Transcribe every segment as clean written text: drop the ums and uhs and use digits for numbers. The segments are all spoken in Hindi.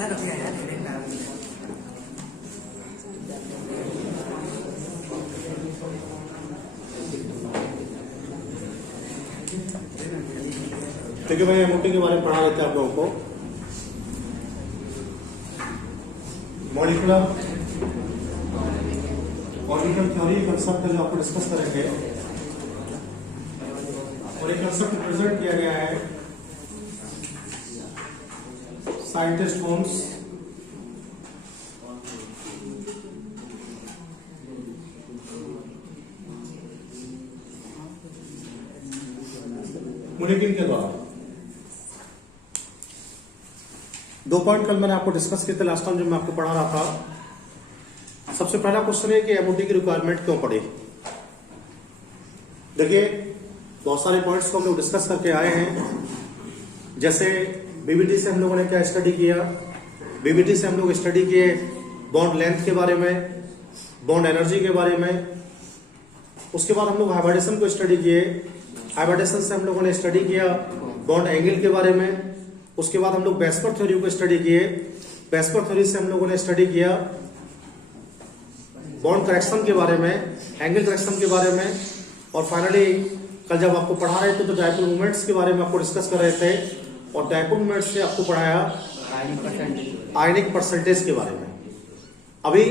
देखिए भाई एमओटी के बारे में पढ़ा लेते हैं आप लोगों को। मॉलिक्यूलर ऑर्बिटल थ्योरी कंसेप्ट जो आपको डिस्कस करेंगे और एक कंसेप्ट प्रेजेंट किया गया है साइंटिस्ट होम्स मुनिकिन के द्वारा। दो पॉइंट कल मैंने आपको डिस्कस किए थे लास्ट टाइम जब मैं आपको पढ़ा रहा था। सबसे पहला क्वेश्चन है कि एमओटी की रिक्वायरमेंट क्यों पड़ी। देखिए बहुत सारे पॉइंट्स को हम लोग डिस्कस करके आए हैं। जैसे बीबीटी से हम लोगों ने क्या स्टडी किया, बीबीटी से हम लोग स्टडी किए बॉन्ड लेंथ के बारे में, बॉन्ड एनर्जी के बारे में। उसके बाद हम लोग हाइब्रिडेशन को स्टडी किए, हाइब्रिडेशन से हम लोगों ने स्टडी किया बॉन्ड एंगल के बारे में। उसके बाद हम लोग बेस्पर थ्योरी को स्टडी किए, बेस्पर थ्योरी से हम लोगों ने स्टडी किया बॉन्ड करेक्शन के बारे में, एंगल करेक्शन के बारे में। और फाइनली कल जब आपको पढ़ा रहे थे तो डायपोल मोमेंट्स के बारे में आपको डिस्कस कर रहे थे और डायपोल मोमेंट्स से आपको पढ़ाया आयनिक परसेंटेज के बारे में। अभी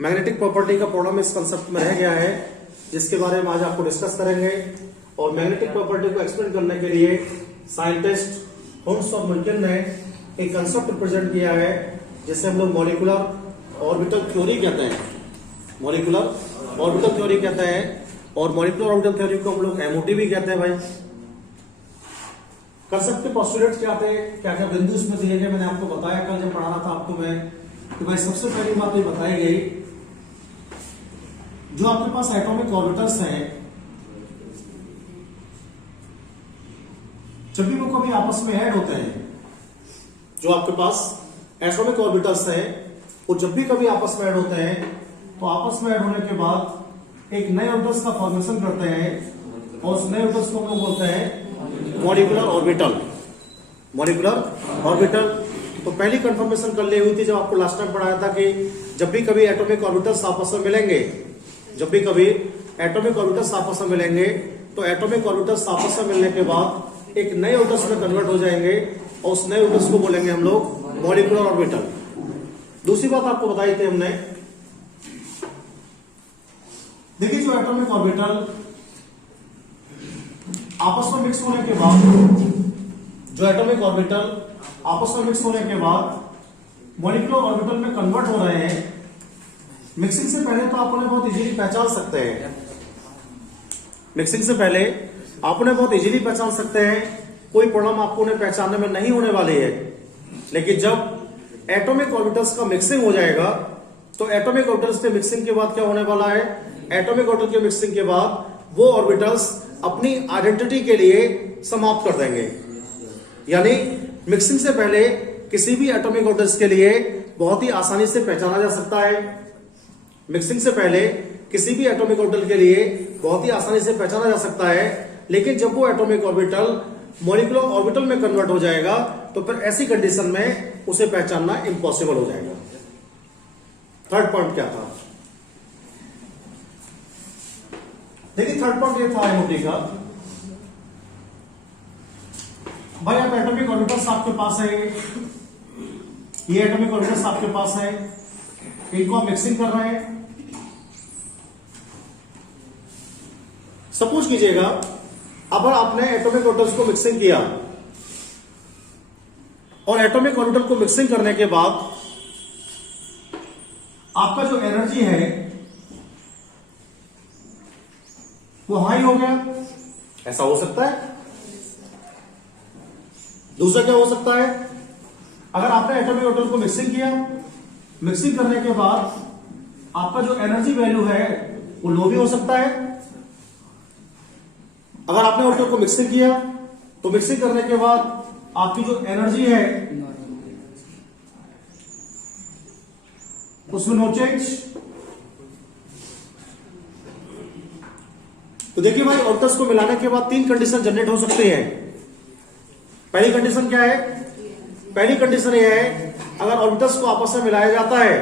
मैग्नेटिक प्रॉपर्टी का प्रॉब्लम इस कंसेप्ट में रह गया है जिसके बारे में आज आपको डिस्कस करेंगे। और मैग्नेटिक प्रॉपर्टी को एक्सप्लेन करने के लिए साइंटिस्ट होम्स और मुनिकिन ने एक कंसेप्ट प्रेजेंट किया है जिसे हम लोग मॉलिक्यूलर ऑर्बिटल थ्योरी कहते हैं। मॉलिक्यूलर ऑर्बिटल थ्योरी कहते हैं और मॉलिक्यूलर ऑर्बिटल थ्योरी को हम लोग एमओटी भी कहते हैं। भाई कंसेप्ट के पोस्टुलेट्स क्या थे, क्या क्या बिंदु इसमें दिए गए, मैंने आपको बताया कल जब पढ़ा रहा था आपको मैं कि भाई सबसे पहली बात ये बताई गई जो आपके पास एटॉमिक ऑर्बिटल्स हैं जब भी वो कभी आपस में ऐड होते हैं, जो आपके पास एटॉमिक ऑर्बिटल्स हैं वो जब भी कभी आपस में ऐड होते हैं तो आपस में ऐड होने के बाद एक नए ऑर्बिटल्स का फॉर्मेशन करते हैं और उस नए ऑर्बिटल्स को हम लोग बोलते हैं मॉलिक्यूलर ऑर्बिटल। मॉलिक्यूलर ऑर्बिटल तो पहली कंफर्मेशन कर ली हुई थी जब आपको लास्ट टाइम पढ़ाया था कि जब भी कभी एटॉमिक ऑर्बिटल्स आपस में मिलेंगे, जब भी कभी एटॉमिक ऑर्बिटल्स आपस में मिलेंगे तो एटॉमिक ऑर्बिटल्स आपस में मिलने के बाद एक नए ऑर्बिटल्स में कन्वर्ट हो जाएंगे और उस नए ऑर्बिटल्स को बोलेंगे हम लोग मॉलिक्यूलर ऑर्बिटल। दूसरी बात आपको बताई थी हमने, देखिए जो एटॉमिक ऑर्बिटल आपस में मिक्स होने के बाद, जो एटॉमिक ऑर्बिटल आपस में मिक्स होने के बाद मॉलिक्यूलर ऑर्बिटल में कन्वर्ट हो रहे हैं, मिक्सिंग से पहले तो आप उन्हें बहुत इजीली पहचान सकते हैं। मिक्सिंग से पहले आप उन्हें बहुत इजीली पहचान सकते हैं, कोई प्रॉब्लम आपको उन्हें पहचानने में नहीं होने वाली है। लेकिन जब एटॉमिक ऑर्बिटल्स का मिक्सिंग हो जाएगा तो एटॉमिक ऑर्बिटल्स के मिक्सिंग के बाद क्या होने वाला है, एटॉमिक ऑर्बिटल के मिक्सिंग के बाद वो ऑर्बिटल्स अपनी आइडेंटिटी के लिए समाप्त कर देंगे। यानी मिक्सिंग से पहले किसी भी एटॉमिक ऑर्बिटल्स के लिए बहुत ही आसानी से पहचाना जा सकता है। मिक्सिंग से पहले किसी भी एटॉमिक ऑर्बिटल के लिए बहुत ही आसानी से पहचाना जा सकता है, लेकिन जब वो एटॉमिक ऑर्बिटल मॉलिक्यूलर ऑर्बिटल में कन्वर्ट हो जाएगा तो फिर ऐसी कंडीशन में उसे पहचानना इम्पॉसिबल हो जाएगा। थर्ड पॉइंट क्या था, देखिए थर्ड पॉइंट ये था एमओटी का। भाई आप एटॉमिक ऑर्बिटल्स आपके पास है, ये एटॉमिक ऑर्बिटल्स आपके पास है, इनको आप मिक्सिंग कर रहे हैं। सपोज कीजिएगा अगर आपने एटॉमिक ऑर्बिटल्स को मिक्सिंग किया और एटॉमिक ऑर्बिटल को मिक्सिंग करने के बाद आपका जो एनर्जी है वो हाई हो गया, ऐसा हो सकता है। दूसरा क्या हो सकता है, अगर आपने एटॉमिक ऑर्बिटल को मिक्सिंग किया, मिक्सिंग करने के बाद आपका जो एनर्जी वैल्यू है वो लो भी हो सकता है। अगर आपने ऑर्बिटल को मिक्सिंग किया तो मिक्सिंग करने के बाद आपकी जो एनर्जी है उसमें नो चेंज। तो देखिए भाई ऑर्बिटल्स को मिलाने के बाद तीन कंडीशन जनरेट हो सकती है। पहली कंडीशन क्या है, पहली कंडीशन यह है अगर ऑर्बिटल्स को आपस में मिलाया जाता है,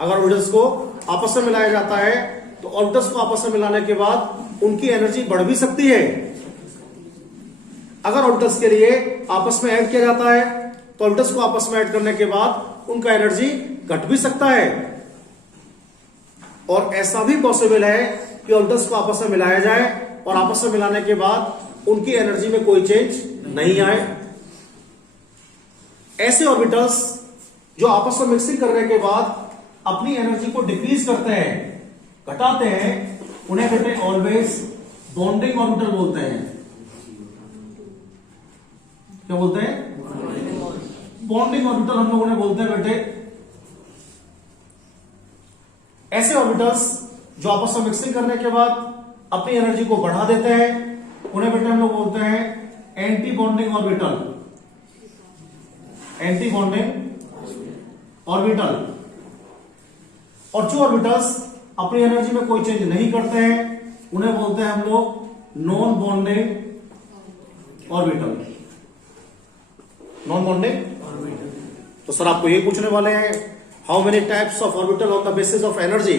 अगर ऑर्बिटल्स को आपस में मिलाया जाता है तो ऑर्बिटल्स को आपस में मिलाने के बाद उनकी एनर्जी बढ़ भी सकती है। अगर ऑर्बिटल्स के लिए आपस में ऐड किया जाता है तो ऑर्बिटल्स को आपस में ऐड करने के बाद उनका एनर्जी घट भी सकता है। और ऐसा भी पॉसिबल है कि ऑर्बिटल्स को आपस में मिलाया जाए और आपस में मिलाने के बाद उनकी एनर्जी में कोई चेंज नहीं आए। ऐसे ऑर्बिटल्स जो आपस में मिक्सिंग करने के बाद अपनी एनर्जी को डिक्रीज करते हैं, घटाते हैं, उन्हें कहते हैं ऑलवेज बॉन्डिंग ऑर्बिटल बोलते हैं। क्या बोलते हैं? बॉन्डिंग ऑर्बिटल हम लोग उन्हें बोलते हैं बेटे। ऐसे ऑर्बिटल्स जो आपस में मिक्सिंग करने के बाद अपनी एनर्जी को बढ़ा देते हैं उन्हें बेटे हम लोग बोलते हैं anti bonding orbital. Anti bonding orbital. और जो ऑर्बिटल्स अपनी एनर्जी में कोई चेंज नहीं करते हैं उन्हें बोलते हैं हम लोग non bonding orbital. Non bonding. तो सर आपको ये पूछने वाले हैं how many types of orbital on the basis of energy.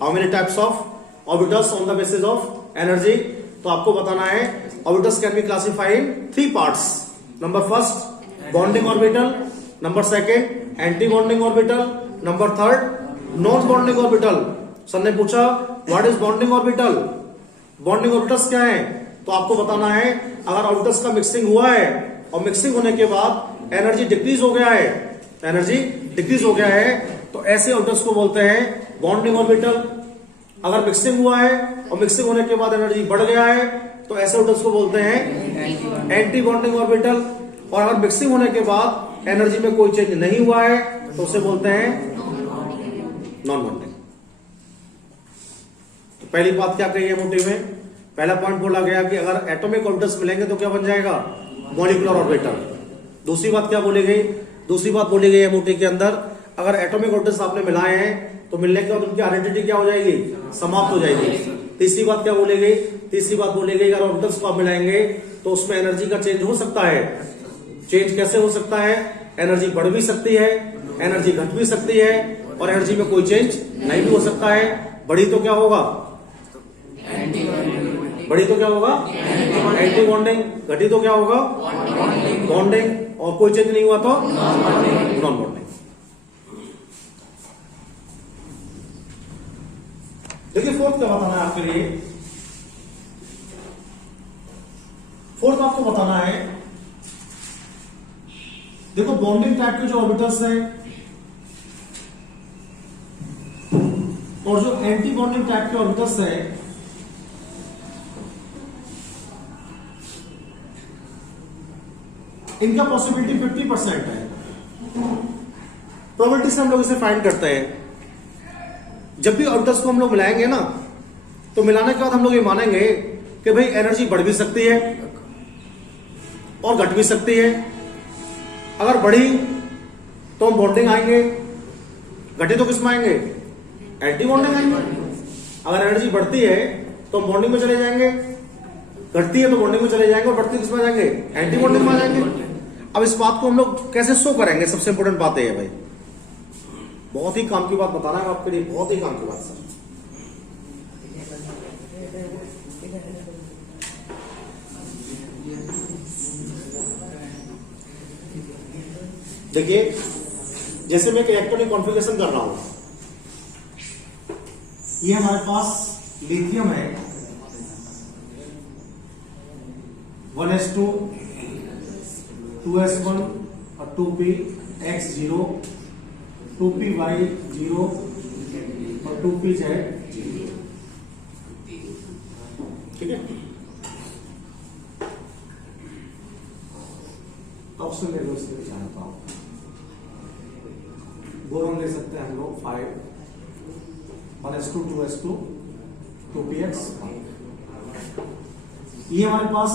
How many types of orbitals on the basis of energy. तो आपको बताना है orbitals can be classified in 3 parts. Number first bonding orbital, number second anti bonding orbital, number third non bonding orbital. Sir ने पूछा what is bonding orbital, bonding orbitals क्या है? तो आपको बताना है अगर ऑर्बिटल्स का मिक्सिंग हुआ है और मिक्सिंग होने के बाद एनर्जी डिक्रीज हो गया है, एनर्जी डिक्रीज हो गया है, तो ऐसे ऑर्बिटल्स को बोलते हैं बॉन्डिंग ऑर्बिटल। अगर मिक्सिंग हुआ है और मिक्सिंग होने के बाद एनर्जी बढ़ गया है तो ऐसे ऑर्बिटल्स को बोलते हैं एंटी बॉन्डिंग ऑर्बिटल। और अगर मिक्सिंग होने के बाद एनर्जी में कोई चेंज नहीं हुआ है तो उसे बोलते हैं नॉन बॉन्डिंग। तो पहली बात क्या कही है मोटिव में? पहला पॉइंट बोला गया कि अगर एटॉमिक ऑर्बिटल्स मिलेंगे तो क्या बन जाएगा? Molecular orbital. दूसरी बात क्या बोली गई? दूसरी बात बोली गई है मोटिव के अंदर अगर एटॉमिक ऑर्बिटल्स आपने मिलाए हैं तो मिलने के बाद उनकी आइडेंटिटी क्या हो जाएगी? समाप्त हो जाएगी। तीसरी बात क्या बोली गई? तीसरी बात बोली गई अगर ऑर्बिटल्स को आप मिलाएंगे तो उसमें एनर्जी का चेंज हो सकता है। चेंज कैसे हो सकता है? एनर्जी बढ़ भी सकती है, एनर्जी घट भी सकती है और एनर्जी में कोई चेंज नहीं भी हो सकता है। बढ़ी तो क्या होगा? बढ़ी तो क्या होगा? Anti bonding. घटी तो क्या होगा? बॉन्डिंग। और कोई चेंज नहीं हुआ तो नॉन बॉन्डिंग। देखिए फोर्थ क्या बताना है आपके लिए? फोर्थ आपको बताना है, देखो बॉन्डिंग टाइप के जो ऑर्बिटल्स हैं और जो एंटी बॉन्डिंग टाइप के ऑर्बिटल्स हैं इनका पॉसिबिलिटी 50% है। प्रोबेबिलिटी से हम लोग इसे फाइंड करते हैं। जब भी ऑर्बिटल्स को हम लोग मिलाएंगे ना तो मिलाने के बाद हम लोग ये मानेंगे कि भाई एनर्जी बढ़ भी सकती है और घट भी सकती है। अगर बढ़ी तो हम बॉन्डिंग आएंगे, घटे तो किस में आएंगे? एंटी बॉन्डिंग आएंगे। अगर एनर्जी बढ़ती है तो हम बॉन्डिंग में चले जाएंगे, घटती है तो बॉन्डिंग में चले जाएंगे और बढ़ती किस में जाएंगे? एंटी बॉन्डिंग में आ जाएंगे। अब इस बात को हम लोग कैसे शो करेंगे? सबसे इंपॉर्टेंट बात है भाई, बहुत ही काम की बात बताना है आपके लिए, बहुत ही काम की बात सर। देखिए जैसे मैं एक इलेक्ट्रॉनिक कॉन्फ़िगरेशन कर रहा हूं, ये हमारे पास लिथियम है 1s2 2s1 और 2px0 2py0 और 2pz0। ठीक है, ऑप्शन ले लो इसमें चाहता हूं। बोरॉन ले सकते हैं हम लोग 5 1s2 2s2 2px। ये हमारे पास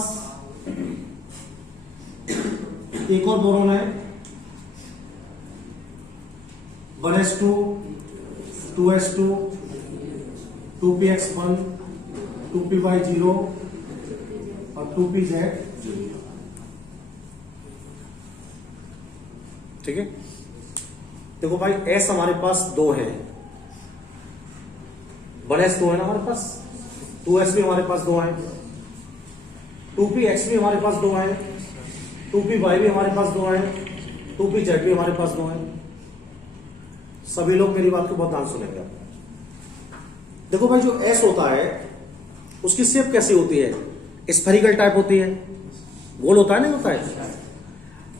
एक और बोरॉन है 1s2 2s2 2px1 2py0 और 2pz0। ठीक है। देखो भाई एस हमारे पास 2 है, 1s 2 है ना हमारे पास, 2s भी हमारे पास 2 है, 2px भी हमारे पास 2 है, 2py भी हमारे पास 2 है, 2pz भी हमारे पास 2 है। सभी लोग मेरी बात को बहुत ध्यान सुनेंगे। देखो भाई जो s होता है उसकी शेप कैसी होती है, स्फेरिकल टाइप होती है, गोल होता है नहीं होता है,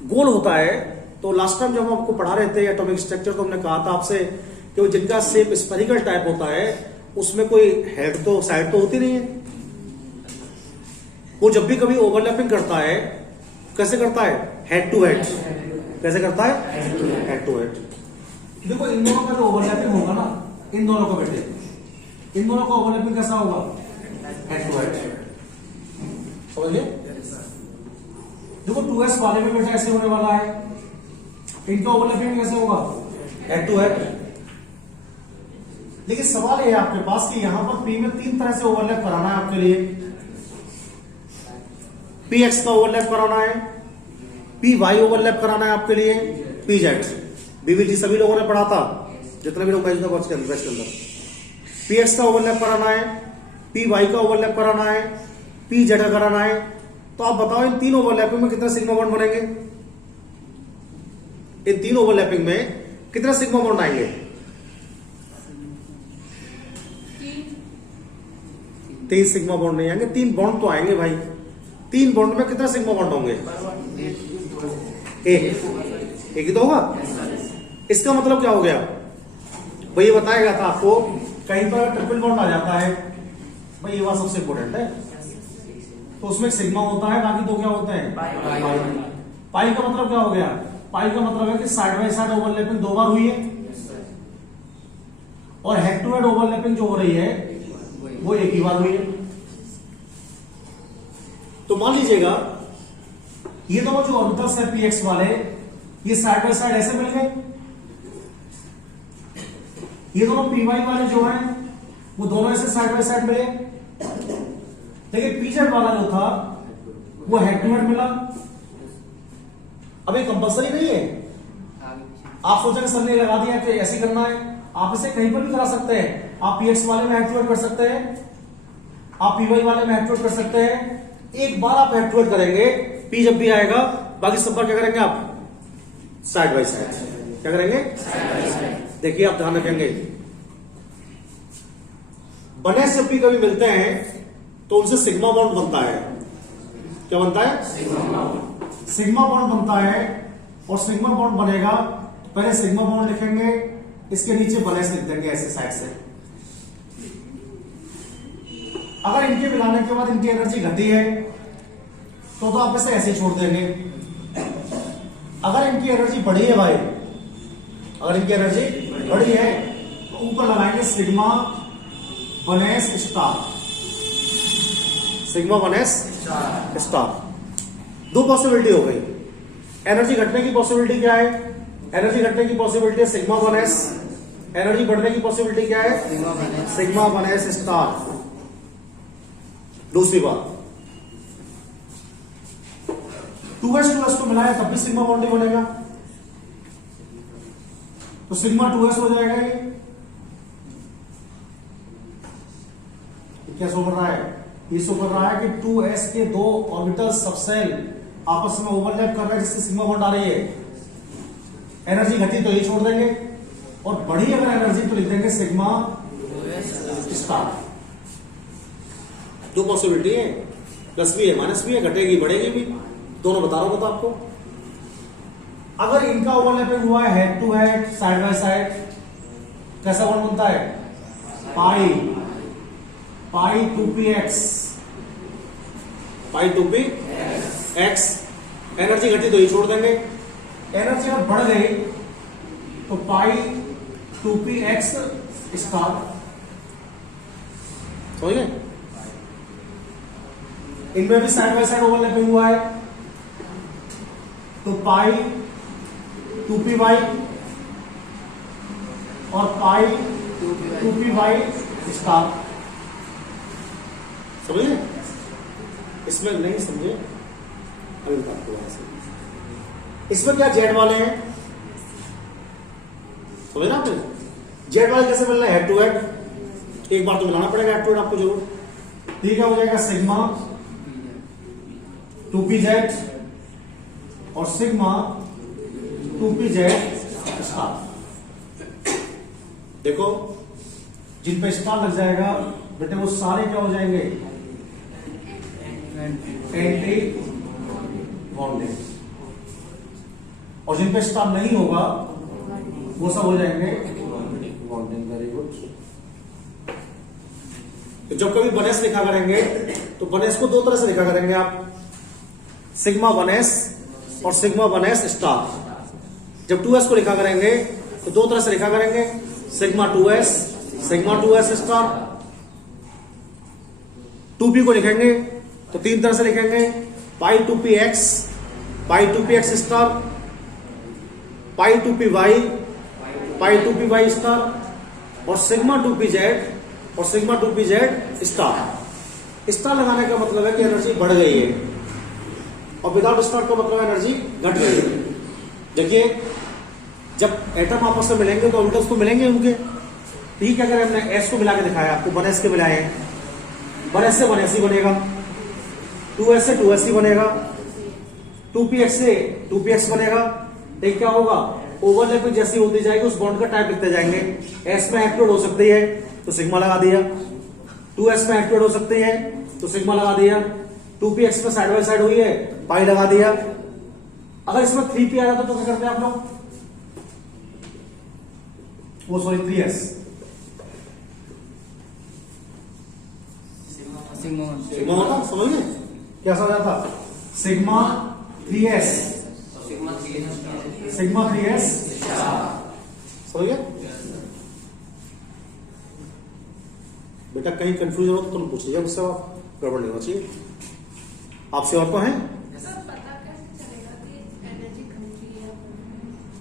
गोल होता है। तो लास्ट टाइम जब हम आपको पढ़ा रहे थे एटॉमिक स्ट्रक्चर तो हमने कहा था आपसे कि वो जिनका शेप स्फेरिकल टाइप होता है उसमें कोई हेड तो साइड तो होती नहीं है। वो जब भी कभी ओवरलैपिंग करता है कैसे करता है, हेड टू हेड। कैसे करता है, हेड टू हेड। देखो इन दोनों का जो ओवरलैपिंग होगा ना, इन दोनों का बेटे, इन दोनों का ओवरलैपिंग कैसा होगा, हेड टू हेड। समझिए। देखो 2s वाले में बेटा ऐसे होने वाला है, इनका ओवरलैपिंग कैसे होगा, हेड टू हेड। लेकिन सवाल ये है आपके पास कि यहां पर P में 3 तरह से ओवरलैप कराना है आपके लिए। Px का ओवरलैप कराना है, Py ओवरलैप कराना है आपके लिए, Pz बीबीटी सभी लोगों ने पढ़ा था, जितने भी लोग बैच के अंदर। Px का ओवरलैप कराना है, Py का ओवरलैप कराना है, Pz का कराना है। तो आप बताओ इन 3 ओवरलैपिंग में कितने सिग्मा बॉन्ड बनेंगे, इन 3 ओवरलैपिंग में कितने सिग्मा बॉन्ड आएंगे, 3 सिग्मा बॉन्ड नहीं आएंगे, 3 बॉन्ड तो आएंगे भाई। 3 बॉन्ड में कितने सिग्मा बॉन्ड होंगे, एक ही तो होगा। इसका मतलब क्या हो गया भाई, ये बताया गया था आपको कहीं पर ट्रिपल बॉन्ड आ जाता है भाई, ये बात सबसे इंपॉर्टेंट है। तो उसमें सिग्मा होता है, बाकी 2 क्या होते हैं, पाई का मतलब क्या हो गया, पाई का मतलब है कि साइड बाय साइड ओवरलैपिंग 2 बार हुई है और हेड टू हेड ओवरलैपिंग जो हो रही है वो एक ही बार हुई है। तो मान लीजिएगा ये दोनों जो ऑर्बिटल्स है px वाले, ये साइड बाय साइड ऐसे मिल गए। ये दोनों py वाले जो हैं वो दोनों ऐसे साइड बाय साइड मिले, लेकिन pz वाला जो था वो हेड टू हेड मिला। अब ये कंपल्सरी नहीं है, आप सोचेंगे सर ने लगा दिया कि ऐसे करना है, आप इसे कहीं पर भी करा सकते हैं। आप px वाले में हेड टू हेड कर सकते हैं, आप py वाले में हेड टू हेड कर सकते हैं। एक बार आप हेड टू हेड करेंगे, p जब भी आएगा बाकी सब बार क्या करेंगे आप, साइड बाय साइड। क्या करेंगे, देखिए आप ध्यान रखेंगे, बने जब भी कभी मिलते हैं तो उनसे सिग्मा बॉन्ड बनता है। क्या बनता है, सिग्मा बॉन्ड बनता है। और सिग्मा बॉन्ड बनेगा, पहले सिग्मा बॉन्ड लिखेंगे, इसके नीचे बनेस लिख देंगे ऐसे साइड से। अगर इनके मिलाने के बाद इनकी एनर्जी घटी है तो आप इसे ऐसे ही छोड़ देंगे। अगर इनकी एनर्जी बढ़ी है भाई, अगर इनकी एनर्जी बढ़ी है तो ऊपर लगाएंगे sigma one s star, sigma one s star. 2 possibility हो गई। एनर्जी घटने की पॉसिबिलिटी क्या है, एनर्जी घटने की पॉसिबिलिटी है सिग्मा बनेस, एनर्जी बढ़ने की पॉसिबिलिटी क्या है, सिग्मा बनेस स्टार। दूसरी बात, 2s को मिलाया तब भी सिग्मा बॉन्ड ही बनेगा, तो सिग्मा 2s हो जाएगा। ये क्या शो कर रहा है, ये शो कर रहा है कि 2s के 2 ऑर्बिटल सबसेल आपस में ओवरलैप कर रहे हैं जिससे सिग्मा बॉन्ड आ रही है। एनर्जी घटी तो ये छोड़ देंगे, और बढ़ी अगर एनर्जी तो लिख देंगे सिग्मा स्टार। 2 पॉसिबिलिटी है, प्लस भी है माइनस भी है, घटेगी बढ़ेगी भी, दोनों बता रहा हूं तो आपको। अगर इनका ओवरलैपिंग हुआ है head to head, side by side, कैसा बॉन्ड बनता है, पाई 2px, पाई 2px। एनर्जी घटी तो ये छोड़ देंगे, एनर्जी अगर बढ़ गई तो पाई 2px स्टार। समझिए, इनमें भी साइड बाय साइड ओवरलैपिंग हुआ है तो पाई 2py और पाई 2py स्टार। समझे, इसमें नहीं समझे अभी बात को। इसमें क्या जेड वाले हैं, समझ ना आपने? जेड वाले कैसे मिलना है? हेड टू हेड, एक बार तो मिलाना पड़ेगा हेड टू हेड आपको जरूर। ठीक है, हो जाएगा सिग्मा 2pz और सिग्मा 2pz स्टार। देखो जिन पे स्टार लग जाएगा बेटे वो सारे क्या हो जाएंगे? Anti bonding. और जिन पे स्टार नहीं होगा वो सब हो जाएंगे बॉन्डिंग। Very good. तो जब कभी बनेस लिखा करेंगे तो बनेस को दो तरह से लिखा करेंगे आप, सिग्मा बनेस और सिग्मा बनेस स्टार। जब 2s को लिखा करेंगे तो दो तरह से लिखा करेंगे, सिग्मा 2s स्टार। 2p को लिखेंगे तो तीन तरह से लिखेंगे, पाई 2px स्टार, पाई 2py स्टार और सिग्मा 2pz स्टार। स्टार लगाने का मतलब है कि एनर्जी बढ़ गई है और विदाउट स्टार का मतलब एनर्जी घट गई है। देखिए जब एटम आपस में मिलेंगे तो ऑर्बिटल्स तो मिलेंगे उनके। ठीक है, अगर हमने एस को मिला के दिखाया आपको, बनेस के मिलाए हैं, बनेस से बनेस ही बनेगा, 2s से 2s ही बनेगा, 2px से 2px बनेगा। एक क्या होगा? ओवरलैपिंग जैसी होती जाएगी उस बॉन्ड का टाइप लिखते जाएंगे। एस में एक्टिवेट हो सकती है तो सिग्मा लगा दिया, 2s में एक्टिवेट हो सकती है तो सिग्मा लगा दिया, 2px में साइड बाय साइड हुई है पाई लगा दिया। अगर इसमें 3p आ जाता तो क्या करते हैं आप लोग? वो सॉरी 3s सिग्मा होता, समझ गए क्या समझ आता? सिग्मा 3s समझ गया बेटा? कहीं कंफ्यूजन हो तो तुम पूछ लीजिए मुझसे, गड़बड़ नहीं होना चाहिए। आपसे और तो हैं?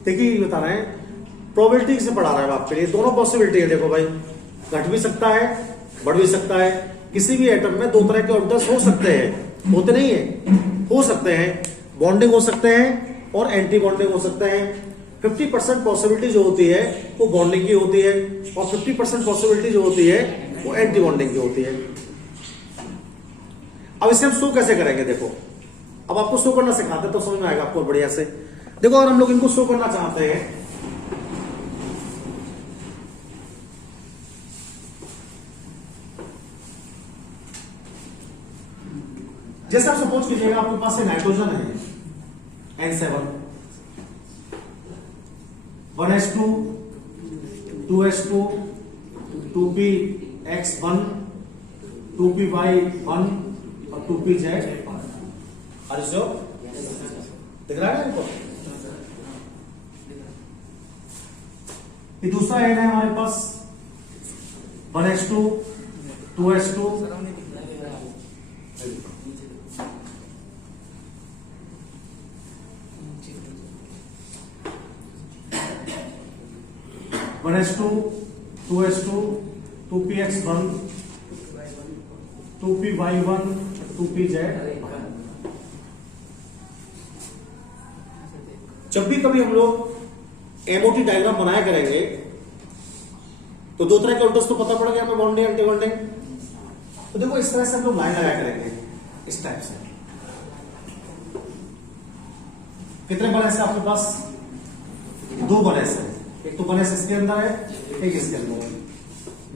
देखिए बता रहे हैं, प्रोबेबिलिटी से पढ़ा रहा है आपके लिए। दोनों पॉसिबिलिटी है, देखो भाई, घट भी सकता है बढ़ भी सकता है। किसी भी एटम में दो तरह के ऑर्बिटल्स हो सकते हैं, होते नहीं है, हो सकते हैं। बॉन्डिंग हो सकते हैं और एंटी बॉन्डिंग हो सकते हैं। 50% पॉसिबिलिटी जो होती है वो बॉन्डिंग की होती है और 50% पॉसिबिलिटी जो होती है वो एंटी बॉन्डिंग की होती है। अब इसे हम शो कैसे करेंगे? देखो अब आपको शो करना सिखाते हैं तो समझ में आएगा आपको बढ़िया से। देखो अगर हम लोग इनको शो करना चाहते हैं, जैसे आप सपोज कीजिएगा आपके पास से नाइट्रोजन है N7, 1s2 2s2 2px1 2py1 और 2pz1। दिख रहा है ना इनको? ये दूसरा एन है हमारे पास 1s2 2s2 1s2 2s2 2px1 2py1 2pz। जब भी कभी हम लोग एमओटी डायग्राम बनाया करेंगे तो दो तरह के ऑर्बिटल्स तो पता पड़ गया हमें, बॉन्डिंग एंटी बॉन्डिंग। तो देखो इस तरह से हम लोग लाइन लगाया करेंगे, इस टाइप से। कितने बनेस है आपके पास? दो बनेस है, एक तो बनेस इसके अंदर है एक इसके अंदर है।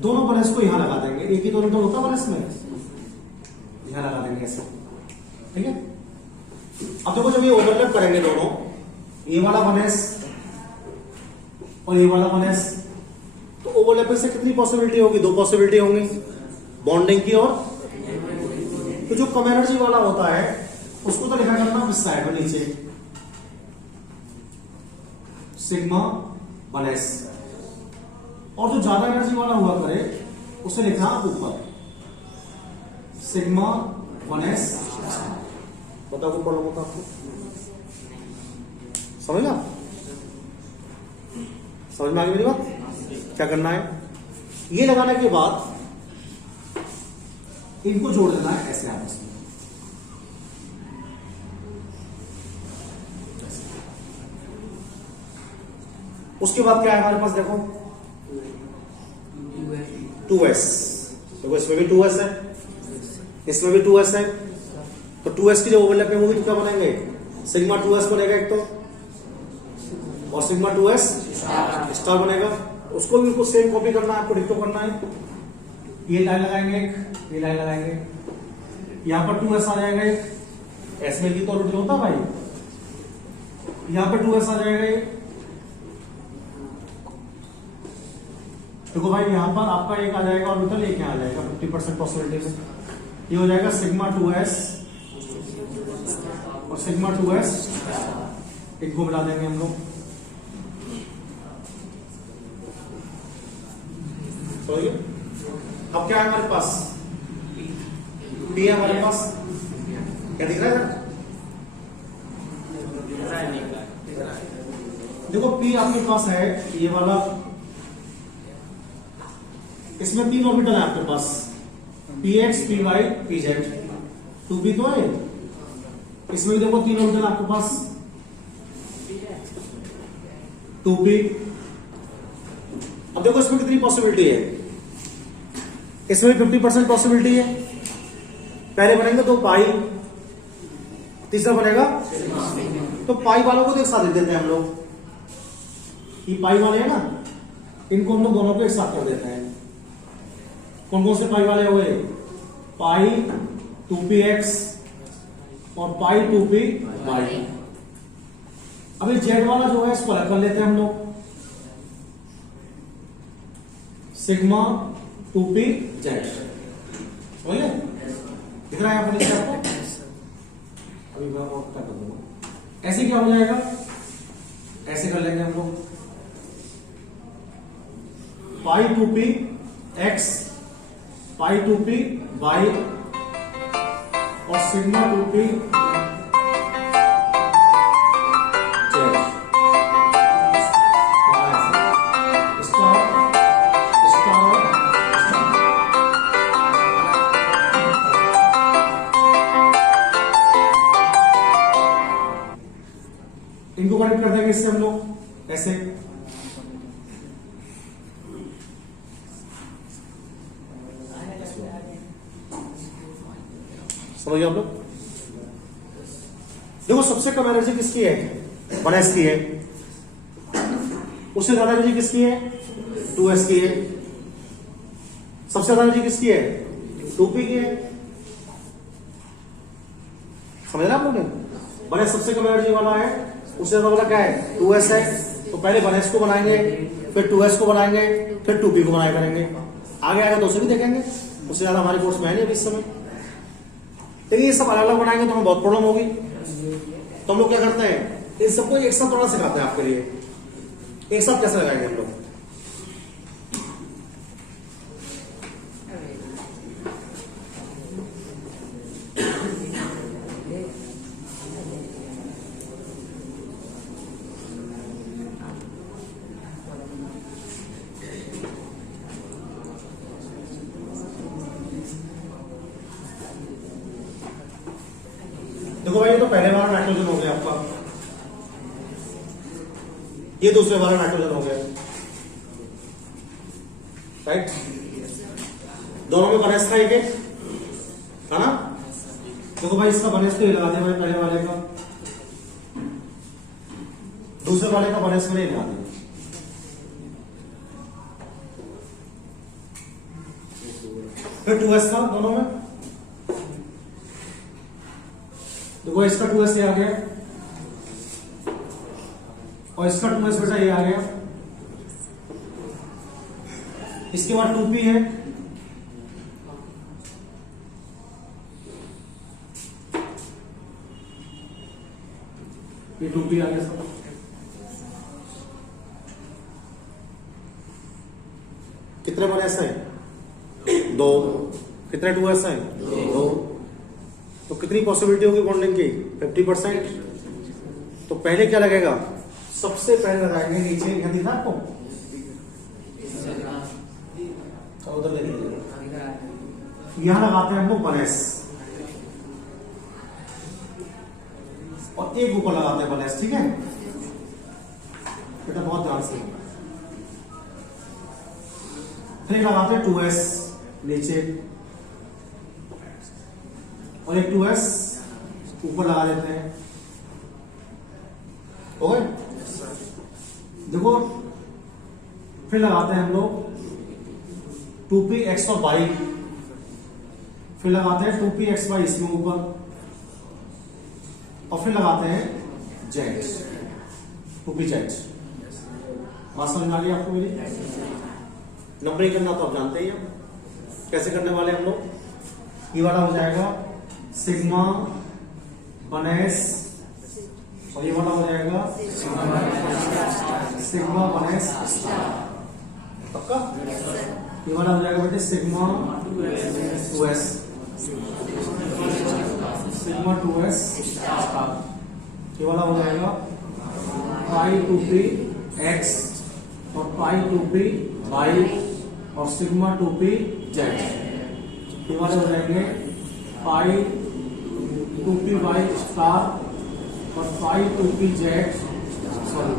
दोनों बनेस को यहां लगा देंगे, एक ही तो ऑर्बिटल होता बनेस में, यहां लगा देंगे ऐसे। ठीक है, अब देखो जब ये ओवरलैप करेंगे दोनों, ये वाला बनेस और ये वाला बनेस, तो ओवरलैपिंग से कितनी पॉसिबिलिटी होगी? दो पॉसिबिलिटी होंगी, बॉन्डिंग की और तो जो कम एनर्जी वाला होता है उसको तो लिखा करना इस साइड में नीचे, सिग्मा बनेस, और जो ज्यादा एनर्जी वाला हुआ करे उसे लिखना ऊपर, सिग्मा बनेस। बताओ कोई प्रॉब्लम होता आपको? समझ में आ गई मेरी बात? क्या करना है? ये लगाने के बाद इनको जोड़ देना है ऐसे आपस में। उसके बाद क्या है हमारे पास, देखो 2s, देखो इसमें भी 2s है, इसमें भी 2s है, तो 2s की जो ओवरलैपिंग होगी तो क्या बनाएंगे, सिग्मा 2s बनेगा एक तो, और सिग्मा 2s स्टार बनेगा। उसको भी बिल्कुल सेम कॉपी करना है, आपको डिक्टो करना है। ये लाइन लगाएंगे, ये लाइन लगाएंगे, यहां पर 2s आ जाएगा एक, एस में भी तो ऑर्बिटल होता भाई, यहां पे 2s आ जाएगा ये। देखो भाई यहां पर आपका एक आ जाएगा ऑर्बिटल, एक यहां आ जाएगा 50% पॉसिबिलिटी में, ये हो जाएगा सिग्मा 2s और सिग्मा 2s, एक को मिला देंगे हम लोग। अब क्या है हमारे पास, P है हमारे पास, क्या दिख रहा है? देखो P आपके पास है ये वाला, इसमें 3 ऑर्बिटल है आपके पास, px, py, pz, 2p तो है, इसमें भी देखो 3 ऑर्बिटल आपके पास, 2p। अब देखो इसमें कितनी पॉसिबिलिटी है, इसमें 50% पॉसिबिलिटी है। पहले बनेंगे तो पाई, तीसरा बनेगा, तो पाई वालों को तो एक साथ दे देते हैं हम लोग, ये पाई वाले हैं ना, इनको हम लोग दोनों को एक साथ कर देते हैं। कौन कौन से पाई वाले हुए, पाई 2px और पाई 2py। अभी जेड वाला जो है इसको अलग कर लेते हैं हम लोग, सिग्मा 2pz, समझे? दिख रहा है यहाँ पर आपको? अभी मैं और क्या कर दूंगा, ऐसे क्या हो जाएगा, ऐसे कर लेंगे हम लोग, पाई 2px, पाई 2py और सिग्मा 2pz। इनको कनेक्ट कर देंगे इससे हम लोग ऐसे, समझिए आप लोग। देखो सबसे कम एनर्जी किसकी है, 1s की है, उससे ज्यादा एनर्जी किसकी है, 2s की है, सबसे ज्यादा एनर्जी किसकी है, 2p की है, समझ रहे आप लोग? 1s सबसे कम एनर्जी वाला है, उससे ज्यादा वाला क्या है, 2s है, तो पहले 1s को बनाएंगे, फिर 2s को बनाएंगे, फिर 2p को बनाया करेंगे, आगे आएगा तो उसे भी देखेंगे, उससे ज्यादा हमारे कोर्स में है नहीं अभी इस समय। लेकिन ये सब अलग अलग बनाएंगे तो हमें बहुत प्रॉब्लम होगी, तो हम लोग क्या करते हैं, इन सबको एक साथ थोड़ा सिखाते हैं आपके लिए, एक साथ कैसे लगाएंगे हम लोग। देखो भाई ये तो पहले वाला नाइट्रोजन हो गया आपका, ये दूसरे वाला नाइट्रोजन हो गया, राइट? दोनों में बनेस था एक एक, है ना? देखो भाई इसका बनेस तो ये लगा दिया भाई पहले वाले का, दूसरे वाले का बनेस में लगा दिया। फिर 2s था दोनों में, देखो इसका 2s ये आ गया और इसका 2s बेटा ये आ गया, इसके बाद 2p है, ये 2p आ गया सब। कितने बनेस हैं, 2। कितने 2s हैं, 2। तो कितनी पॉसिबिलिटी होगी बॉन्डिंग की, 50%। तो पहले क्या लगेगा, सबसे पहले लगाएंगे नीचे, यहां दिखा आपको, उधर देखिए, यहां लगाते हैं हम लोग 1s और एक ऊपर लगाते हैं 1s, ठीक है? बेटा बहुत ध्यान से होगा। फिर लगाते हैं 2s नीचे और एक 2s ऊपर लगा देते हैं। ओके देखो फिर लगाते हैं हम लोग 2p x और y, फिर लगाते हैं 2p x y इसमें ऊपर और फिर लगाते हैं z 2p z। बात समझ आ रही है आपको मेरी? नंबरिंग करना तो आप जानते ही हैं कैसे करने वाले हम लोग। ये वाला हो जाएगा सिग्मा बनएस और ये वाला हो जाएगा सिग्मा बनएस पक्का। ये वाला हो जाएगा बेटे sigma 2s sigma 2s star. ये वाला हो जाएगा पाई 2p x और पाई 2p y और सिग्मा 2p z। ये वाले हो जाएंगे पाई 2p y स्टार और pi 2p z sorry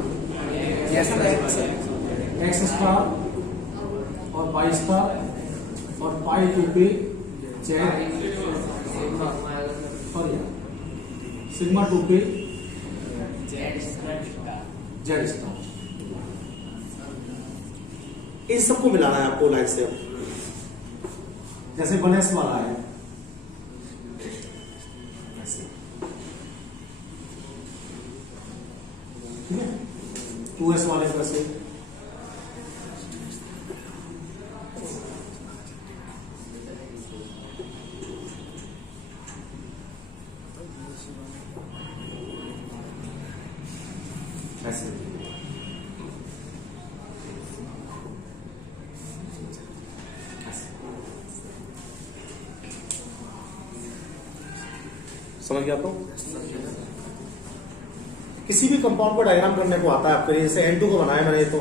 x star और y स्टार और pi 2p z sorry sigma 2p z star. इन सबको मिलाना है आपको लाइन से। जैसे बनएस वाला है ठीक है 2s वाले को ऐसे ऐसे समझ गया आपको? किसी भी कंपाउंड को डायग्राम करने को आता है आपके लिए। जैसे N2 को बनाया मैंने तो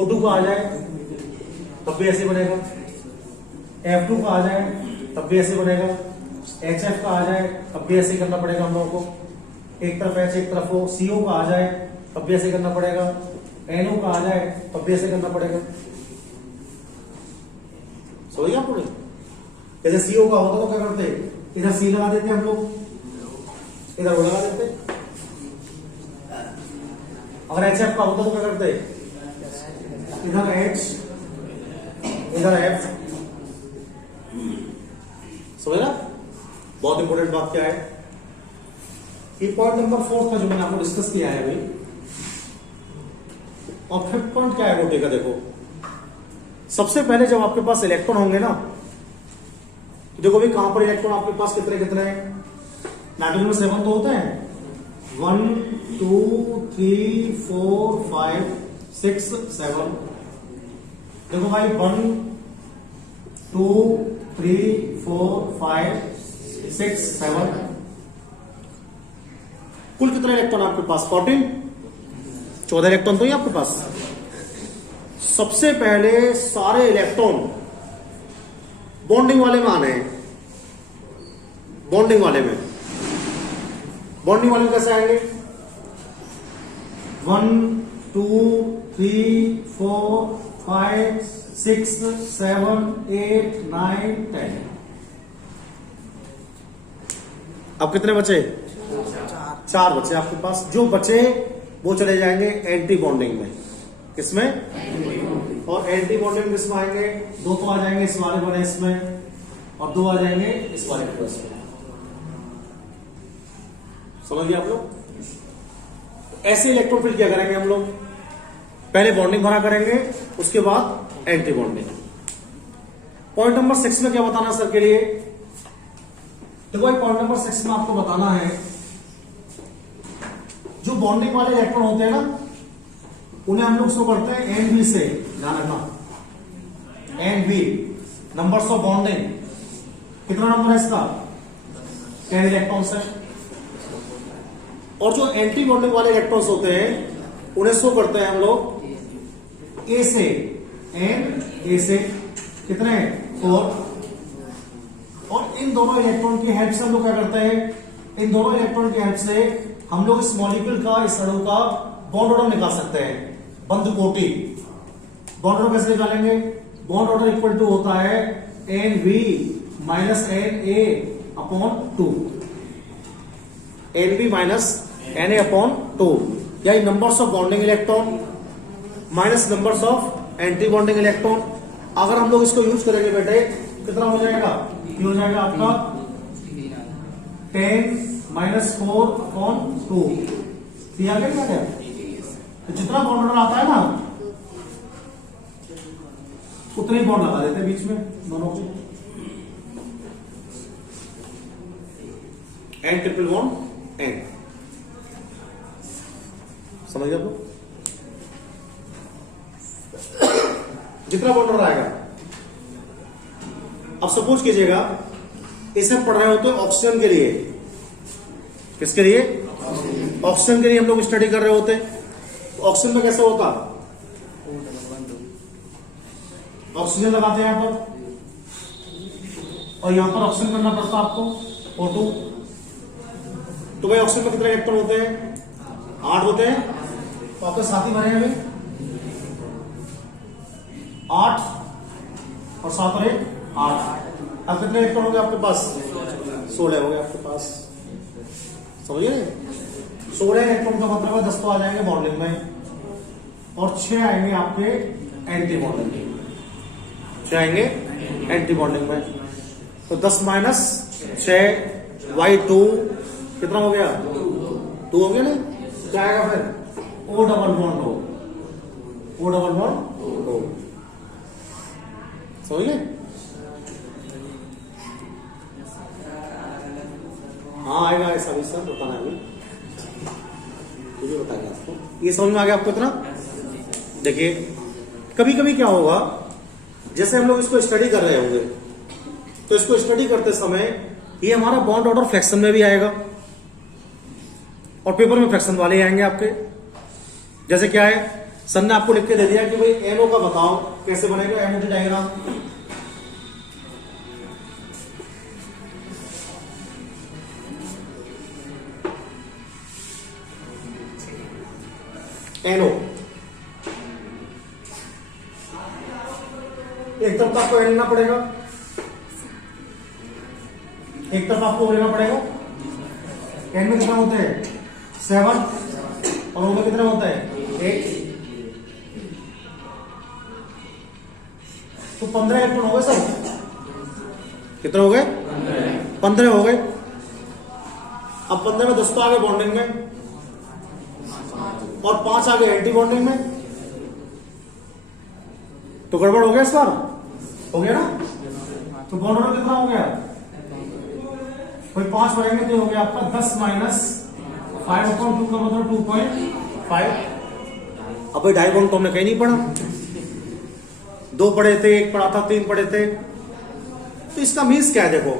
O2 का आ जाए तब भी ऐसे बनेगा, F2 का आ जाए तब भी ऐसे बनेगा, HF का आ जाए तब भी ऐसे करना पड़ेगा हम लोगों को। एक तरफ H एक तरफ O, CO का आ जाए तब भी ऐसे करना पड़ेगा, NO का आ जाए तब भी ऐसे करना पड़ेगा। समझ गया आपको? जैसे CO का होता तो क्या करते, इधर C लगा देते हम लोग, इधर O लगा देते। अगर HF का होता तो क्या करते, इधर H इधर F। समझ रहा? बहुत इंपॉर्टेंट बात क्या है, ये पॉइंट नंबर 4 का जो मैंने आपको डिस्कस किया है भाई। और 5th पॉइंट क्या है गोटे का, देखो सबसे पहले जब आपके पास इलेक्ट्रॉन होंगे ना, देखो भाई कहां पर इलेक्ट्रॉन आपके पास कितने कितने हैं। नाइट्रोजन में 7 तो होते हैं, 1 2 3 4 5 6 7। देखो भाई 1 2 3 4 5 6 7 कुल कितने इलेक्ट्रॉन आपके पास? 14 इलेक्ट्रॉन तो ही आपके पास। सबसे पहले सारे इलेक्ट्रॉन बॉन्डिंग वाले में आने हैं। बॉन्डिंग वाले में कैसे आएंगे? 1 2 3 4 5 6 7 8 9 10। अब कितने बचे? 4 बचे आपके पास। जो बचे वो चले जाएंगे एंटी बॉन्डिंग में। किसमें? और एंटी बॉन्डिंग में किसमें आएंगे? 2 तो आ जाएंगे इस वाले बनएस में और 2 आ जाएंगे इस वाले बनएस में। समझ गए आप लोग? ऐसे इलेक्ट्रॉन फिल क्या करेंगे हम लोग, पहले बॉन्डिंग भरा करेंगे, उसके बाद एंटी बॉन्डिंग। पॉइंट नंबर 6 में क्या बताना सर के लिए? देखो भाई पॉइंट नंबर 6 में आपको बताना है, जो बॉन्डिंग वाले इलेक्ट्रॉन होते हैं ना, उन्हें हम लोग शो करते हैं NB से। ध्यान रखना, NB नंबर्स ऑफ बॉन्डिंग। कितना नंबर है इसका? 10 इलेक्ट्रॉन्स है। और जो एंटी बॉन्डिंग वाले इलेक्ट्रॉन्स होते हैं उन्हें शो करते हैं हम लोग A से, A से। कितने? 4। और इन दोनों इलेक्ट्रॉन की हेल्प से हम लोग क्या करते हैं, इन दोनों इलेक्ट्रॉन की हेल्प से हम लोग इस मॉलिक्यूल का, इस अणु का बॉन्ड ऑर्डर निकाल सकते हैं, बंद कोटि। बॉन्ड ऑर्डर कैसे निकालेंगे? बॉन्ड ऑर्डर इक्वल टू होता है N B minus N A upon 2, N B minus N A upon 2, या numbers of bonding electron minus numbers of anti bonding electron. अगर हम लोग इसको यूज करेंगे बेटे, कितना हो जाएगा? ये हो जाएगा आपका 10 माइनस 4 अपॉन 2। दिया गया क्या? तो जितना बॉन्ड ऑर्डर आता है ना, उतने बॉन्ड लगा देते हैं बीच में दोनों के, एन ट्रिपल बॉन्ड एन। समझ गया? तो जितना बॉन्ड ऑर्डर आएगा, अब सपोज कीजिएगा इसे पढ़ रहे हो तो ऑक्सीजन के लिए, किसके लिए? ऑक्सीजन के लिए हम लोग स्टडी कर रहे होते। ऑक्सीजन में कैसे होता? ऑक्सीजन लगाते हैं यहां पर, और यहां पर ऑक्सीजन करना पड़ता आपको O2। तो भाई ऑक्सीजन में कितने इलेक्ट्रॉन होते हैं? 8 होते हैं। तो आपके साथी भरे हैं 8 और 7 और 8। अब कितने इलेक्ट्रॉन हो गए आपके पास? 16 हो गए आपके पास। समझिए? 16 इलेक्ट्रॉन का मतलब है 10 तो आ जाएंगे बॉन्डिंग में, और 6 आएंगे आपके एंटी बॉन्डिंग में। 6 आएंगे एंटी बॉन्डिंग में। तो 10 माइनस 6 Y2 कितना हो गया? 2 हो गया ना? क्या आएगा फिर? O double bond O, O double bond O। समझिए? हाँ आएगा ऐसा भी सर, बताना है अभी, तुझे बताएगा आपको। ये समझ में आ गया आपको इतना? देखिए कभी कभी क्या होगा, जैसे हम लोग इसको स्टडी कर रहे होंगे, तो इसको स्टडी करते समय ये हमारा बॉन्ड ऑर्डर फ्रैक्शन में भी आएगा, और पेपर में फ्रैक्शन वाले आएंगे आपके। जैसे क्या है, सर ने आपको लिख के दे दिया कि भाई एनओ का बताओ कैसे बनेगा एनओ की डायग्राम। एनओ एक तरफ आपको एन लेना पड़ेगा, एक तरफ आपको लेना पड़ेगा। एन में कितना होते हैं? 7, और ओ में कितना होता है? 8। तो 15 इलेक्ट्रॉन हो गए सर। कितने हो गए? 15 हो गए। अब 15 में 10 तो आ गए बॉन्डिंग में, और 5 आ गए एंटी बॉन्डिंग में। तो गड़बड़ हो गया इस बार? हो गया ना? तो बॉन्ड ऑर्डर कितना हो गया? कोई 5 बढ़ेंगे तो हो गया आपका 10 माइनस 5/2 का मतलब 2.5। अब भाई डाई बॉन्ड तो हमने कहीं नहीं पढ़ा, 2 पढ़े थे, 1 पढ़ा था, 3 पढ़े थे। तो इसका मीन्स क्या है? देखो,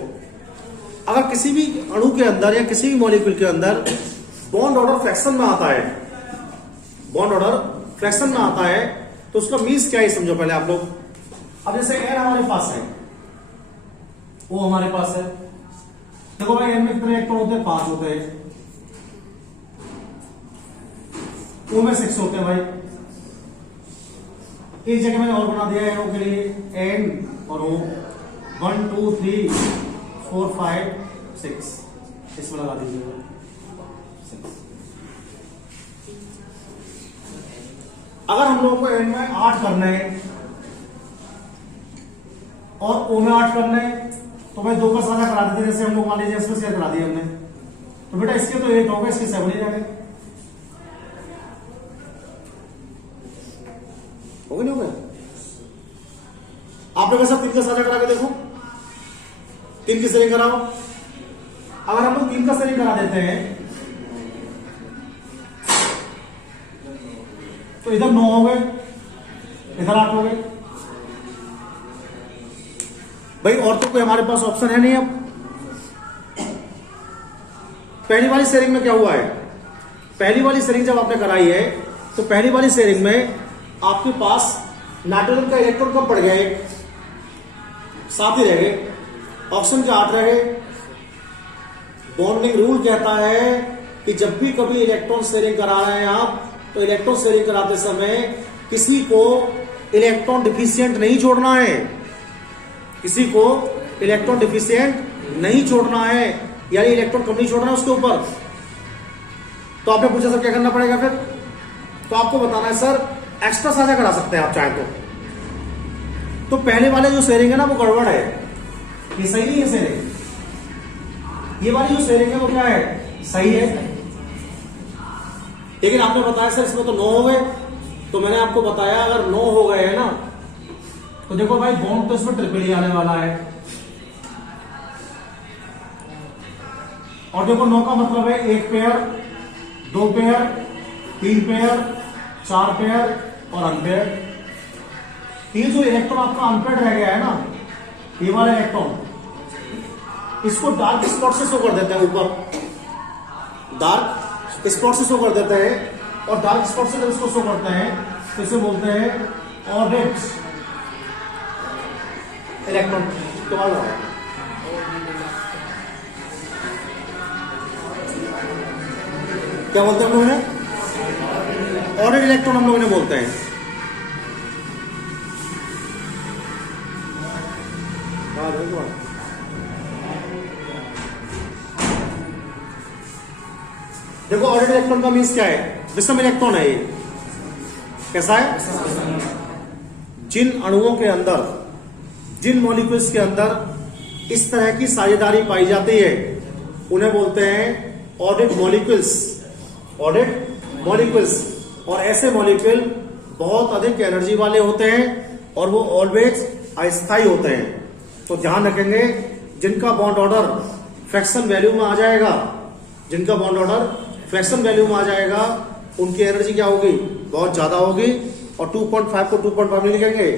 अगर किसी भी अणु के अंदर या किसी भी मॉलिक्यूल के अंदर बॉन्ड ऑर्डर फ्रैक्शन में आता है, बॉन्ड ऑर्डर फ्रैक्शन में आता है, तो उसका मीन्स क्या है समझो पहले आप लोग। अब जैसे एन हमारे पास है, वो हमारे पास है। देखो भाई एन में कितने इलेक्ट्रॉन होते हैं? 5 होते हैं। ओ में 6 होते हैं भाई। एक जगह मैंने और बना दिया है एनओ के लिए, एन और ओ 1 2 3 4 5 6, इसमें लगा दीजिएगा 6। अगर हम लोगों को एन में 8 करना है और ओ में 8 करना है, तो भाई 2 का साझा करा देते, जैसे हम लोग मान लीजिए इसमें शेयर करा दिया हमने, तो बेटा इसके तो 8 हो गए, इसके 7 ही जाएंगे। हो गए नहीं हो गए? आप लोग ऐसा 3 का साझा करा के देखो, 3 की शेयरिंग कराओ। अगर हम लोग 3 का शेयरिंग करा देते हैं तो इधर 9 हो गए, इधर 8 हो गए। भाई और तो कोई हमारे पास ऑप्शन है नहीं। अब पहली वाली शेयरिंग में क्या हुआ है? पहली वाली शेयरिंग जब आपने कराई है, तो पहली वाली शेयरिंग में आपके पास नाइट्रोजन का इलेक्ट्रॉन कम पड़ गया, 7 ही रह गए, ऑक्सीजन के 8 रह गए। बॉन्डिंग रूल कहता है कि जब भी कभी इलेक्ट्रॉन शेयरिंग करा रहे हैं आप, तो इलेक्ट्रॉन शेयरिंग कराते समय किसी को इलेक्ट्रॉन डिफिशियंट नहीं छोड़ना है, किसी को इलेक्ट्रॉन डिफिशियंट नहीं छोड़ना है, यानी इलेक्ट्रॉन कम नहीं छोड़ना है उसके ऊपर। तो आपने पूछा सर क्या करना पड़ेगा फिर, तो आपको बताना है सर एक्स्ट्रा साझा करा सकते हैं आप चाहे तो पहले वाले जो शेयरिंग है ना वो गड़बड़ है, ये सही नहीं है शेयरिंग, ये वाली जो शेयरिंग है वो क्या है, सही है। लेकिन आपने बताया सर इसमें तो 9 हो गए, तो मैंने आपको बताया अगर 9 हो गए हैं ना तो देखो भाई बॉन्ड तो इसमें ट्रिपल ही आने वाला है, और देखो 9 का मतलब है 1 पेयर, 2 पेयर, 3 पेयर, 4 पेयर और अनपेयर। ये जो इलेक्ट्रॉन आपका अनपेयर रह गया है ना, ये वाला इलेक्ट्रॉन, इसको डार्क स्पॉट से शो कर देते हैं, ऊपर डार्क स्पॉट से शो कर देते हैं, और डार्क स्पॉट से जब इसको शो करते हैं तो इसे बोलते हैं ऑर्बिट इलेक्ट्रॉन। तो क्या बोलते हैं हम लोगों ने, ऑर्बिट इलेक्ट्रॉन हम लोगों ने बोलते हैं। देखो ऑर्बिट इलेक्ट्रॉन का मीन्स क्या है, विषम इलेक्ट्रॉन है ये, कैसा है, जिन अणुओं के अंदर, जिन मॉलिक्यूल्स के अंदर इस तरह की साझेदारी पाई जाती है उन्हें बोलते हैं ऑर्बिट मॉलिक्यूल्स, ऑर्बिट मॉलिक्यूल्स। और ऐसे मॉलिक्यूल बहुत अधिक एनर्जी वाले होते हैं और वो ऑलवेज अस्थायी होते हैं। तो ध्यान रखेंगे जिनका बॉन्ड ऑर्डर फ्रैक्शन वैल्यू में आ जाएगा, जिनका बॉन्ड ऑर्डर फ्रैक्शन वैल्यू में आ जाएगा उनकी एनर्जी क्या होगी, बहुत ज्यादा होगी। और 2.5 को 2.5 नहीं लिखेंगे,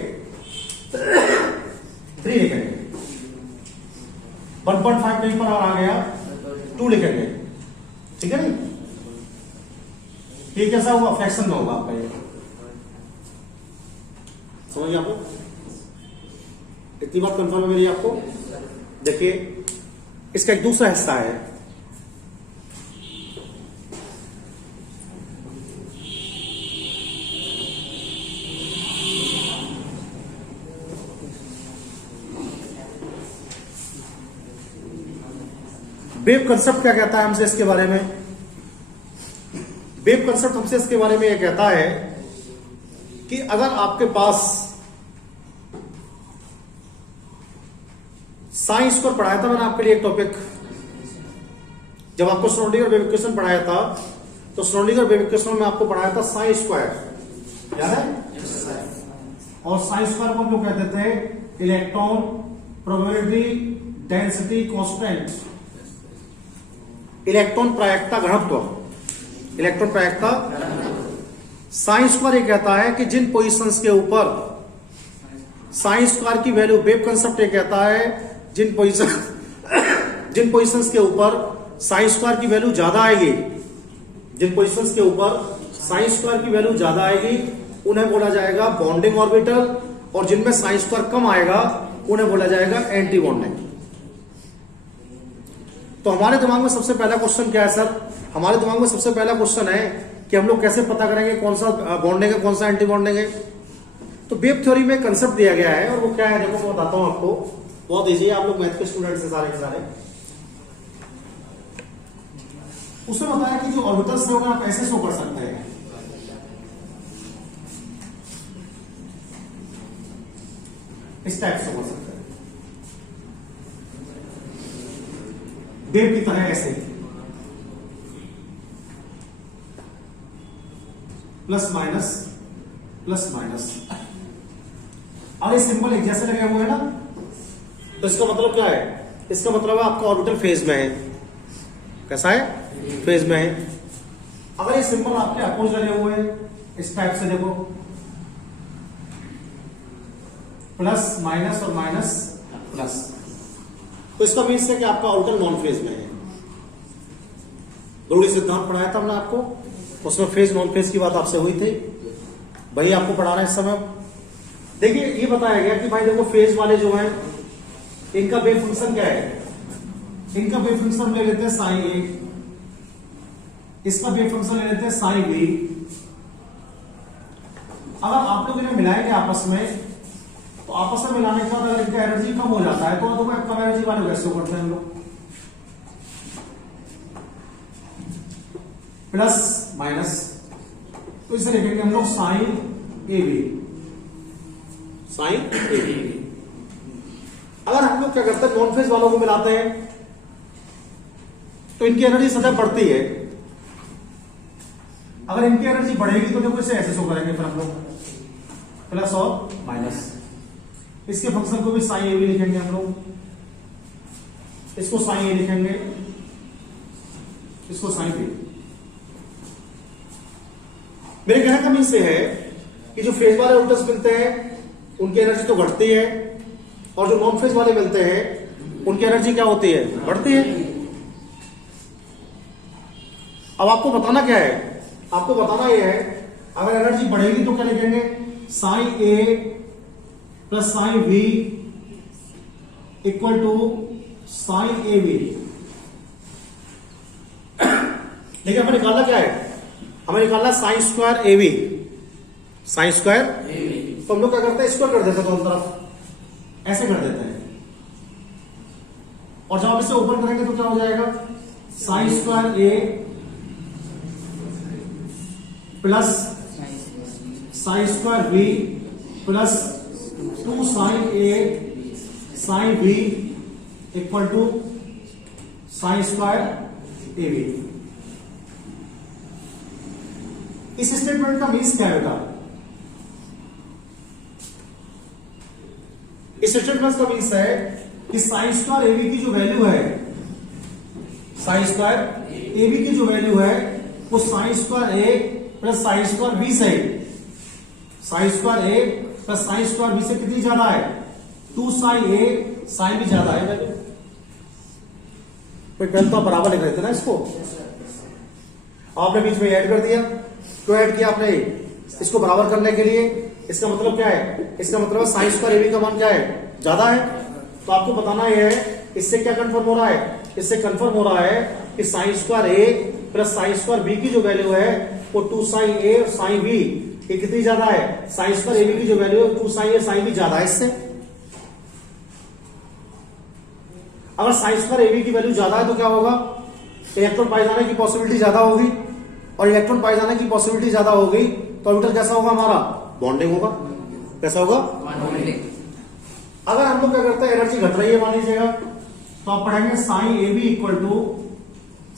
3 लिखेंगे, 1.5 कहीं पर आ गया 2 लिखेंगे, ठीक है नहीं। ये कैसा हुआ, फ्रैक्शन में होगा आपका, ये समझिए आपको, इतनी बात कंफर्म है मेरी आपको। देखिए इसका एक दूसरा हिस्सा है, वेव कंसेप्ट क्या कहता है हमसे इसके बारे में। वेव कंसेप्ट हमसे इसके बारे में यह कहता है कि अगर आपके पास साइंस को पढ़ाया था मैंने आपके लिए एक टॉपिक, जब आपको श्रोडिंगर वेव इक्वेशन पढ़ाया था तो श्रोडिंगर वेव इक्वेशन में आपको पढ़ाया था साइन स्क्वायर, याद है। और साइन स्क्वायर को हम लोग कहते थे electron probability density constant, electron प्रायिकता घनत्व, इलेक्ट्रॉन प्रायिकता। साइन स्क्वायर ये कहता है कि जिन पोजीशंस के ऊपर साइन स्क्वायर की वैल्यू, वेव कंसेप्ट ये कहता है जिन पोजीशंस के ऊपर साइन स्क्वायर की वैल्यू ज्यादा आएगी, जिन पोजीशंस के ऊपर साइन स्क्वायर की वैल्यू ज्यादा आएगी उन्हें बोला जाएगा बॉन्डिंग ऑर्बिटल, और जिनमें साइन स्क्वायर कम आएगा उन्हें बोला जाएगा एंटी बॉन्डिंग। तो हमारे दिमाग में सबसे पहला क्वेश्चन क्या है सर, हमारे दिमाग में सबसे पहला क्वेश्चन है कि हम लोग कैसे पता करेंगे कौन सा बॉन्डिंग है कौन सा एंटी बॉन्डिंग है। तो वेव थ्योरी में कंसेप्ट दिया गया है और वो क्या है, देखो मैं बताता हूं आपको, बहुत इजी है, आप लोग मैथ के स्टूडेंट्स हैं सारे के सारे। उसने बताया कि जो ऑर्बिटल्स है आप ऐसे शो कर सकते हैं, इस टाइप से हो सकते हैं, वेव की तरह ऐसे प्लस माइनस प्लस माइनस। अब ये सिंबल एक जैसे लगे हुए हैं ना, तो इसका मतलब क्या है, इसका मतलब है आपका ऑर्बिटल फेज में है, कैसा है, फेज में है। अगर ये सिंबल आपके अपोज लगे हुए हैं इस टाइप से, देखो प्लस माइनस और माइनस प्लस, तो इसका मीन्स है कि आपका ऑर्बिटल नॉन फेज में है। ब्रोगली सिद्धांत पढ़ाया था हमने आपको, उसमें फेज नॉन फेज की बात आपसे हुई थी, वही आपको पढ़ाना है इस समय। देखिए ये बताया गया कि भाई देखो फेज वाले जो हैं इनका वेव फंक्शन क्या है, इनका वेव फंक्शन हम ले लेते हैं साइन ए, इसका वेव फंक्शन ले लेते हैं साइन बी, अगर आप लोग इन्हें मिलाएंगे आपस में, तो आपस में मिलाने के बाद अगर इनका एनर्जी कम हो जाता है तो कम एनर्जी वाले कैसे करते हैं हम लोग, प्लस माइनस, तो इसे लिखेंगे हम लोग sine A B, sine A B. अगर हम लोग क्या करते हैं नॉन फेज वालों को मिलाते हैं तो इनकी एनर्जी सदैव बढ़ती है। अगर इनकी एनर्जी बढ़ेगी तो देखो इसे ऐसे शो करेंगे फिर हम लोग प्लस और माइनस। इसके फंक्शन को भी साइन ए बी लिखेंगे हम लोग, इसको साइन ए लिखेंगे, इसको साइन बी। मेरे कहने का मीन्स ये है कि जो फेज वाले ऑर्बिटल्स मिलते हैं उनकी एनर्जी तो घटती है, और जो नॉन फेज वाले मिलते हैं उनकी एनर्जी क्या होती है, बढ़ती है। अब आपको बताना क्या है, आपको बताना यह है अगर एनर्जी बढ़ेगी तो क्या लिखेंगे, sine A plus sine B equal to sine A B. देखिए हमें निकालना क्या है, हमें निकालना sine square A B, sine square A B. तो हम लोग क्या करते हैं, स्क्वायर कर देते हैं दोनों तरफ, ऐसे कर देते हैं, और जब आप इसे ओपन करेंगे तो क्या हो जाएगा, sine square A plus sine square B plus 2 sine A sine B equal to sine square A B. इस स्टेटमेंट का मीन्स क्या है बेटा, इस स्टेटमेंट का मीन्स है कि साइन स्क्वायर ए बी की जो वैल्यू है, साइन स्क्वायर ए बी की जो वैल्यू है वो sign square A plus sine square B से, sign square A plus sine square B से कितनी ज्यादा है, 2 साइन ए साइन बी ज्यादा है वैल्यू। पहले तो बराबर लिख रहे थे ना इसको, आपने बीच में ऐड कर दिया, क्यों ऐड किया आपने, इसको बराबर करने के लिए। इसका मतलब क्या है, इसका मतलब साइन स्क्वायर ए बी का मान क्या है, ज्यादा है। तो आपको बताना यह है इससे क्या कंफर्म हो रहा है, इससे कंफर्म हो रहा है कि sign square A plus sine square B की जो वैल्यू है वो 2 साइन ए और साइन बी ये कितनी ज्यादा है, साइन स्क्वायर ए बी की जो वैल्यू है 2 साइन ए साइन बी ज्यादा है इससे। अगर साइन स्क्वायर ए बी की वैल्यू ज्यादा है तो क्या होगा, इलेक्ट्रॉन पाए जाने की पॉसिबिलिटी ज्यादा होगी, और इलेक्ट्रॉन पाए जाने की पॉसिबिलिटी ज्यादा होगी तो ऑर्बिटल कैसा होगा हमारा, बॉन्डिंग होगा। कैसा होगा, बॉन्डिंग। अगर हम लोग क्या करते हैं एनर्जी घट रही है मान लीजिएगा, तो आप पढ़ेंगे sine A B equal to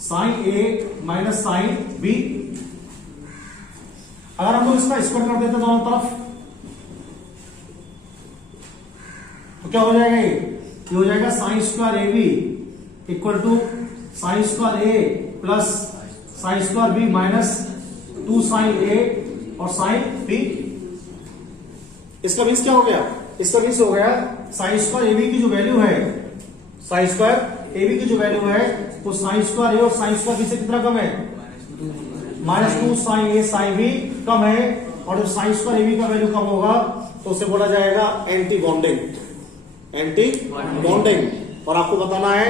sine A minus sine B. अगर हम लोग इसका स्क्वायर कर देते दोनों तरफ तो क्या हो जाएगा, ये हो जाएगा sine square A B equal to sine square A plus sine square B minus 2 sine A और साइन बी। इसका मीन्स क्या हो गया, इसका मीन्स हो गया साइन स्क्वायर ए बी की जो वैल्यू है, साइन स्क्वायर ए बी की जो वैल्यू है वो साइन स्क्वायर ए और साइन स्क्वायर बी से कितना कम है, -2 साइन ए साइन बी कम है। और जब साइन स्क्वायर ए बी का वैल्यू कम होगा तो उसे बोला जाएगा एंटी बॉन्डिंग, एंटी बॉन्डिंग। और आपको बताना है